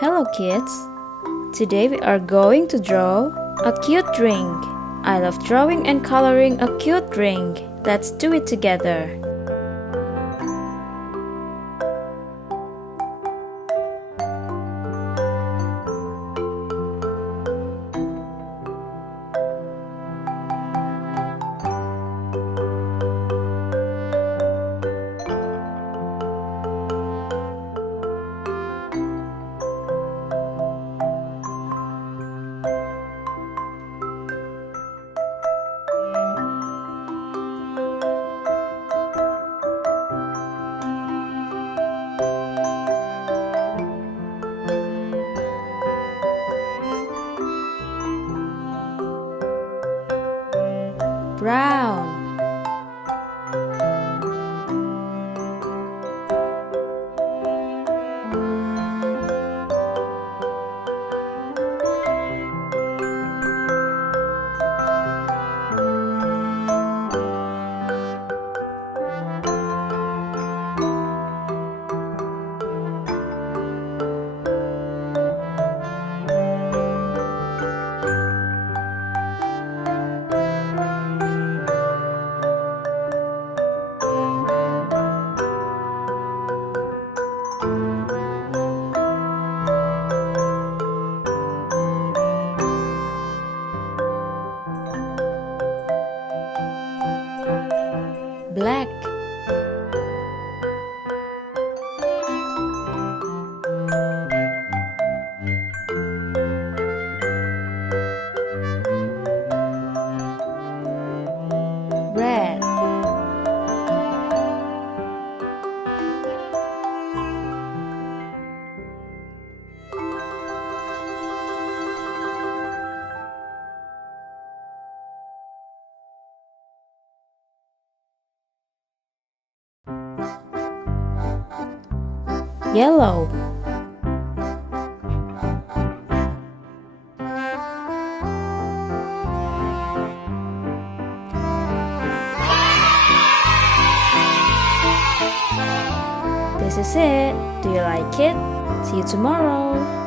Hello kids! Today we are going to draw a cute ring. I love drawing and coloring a cute ring. Let's do it together. Brown, black, red, yellow, this is it. Do you like it? See you tomorrow.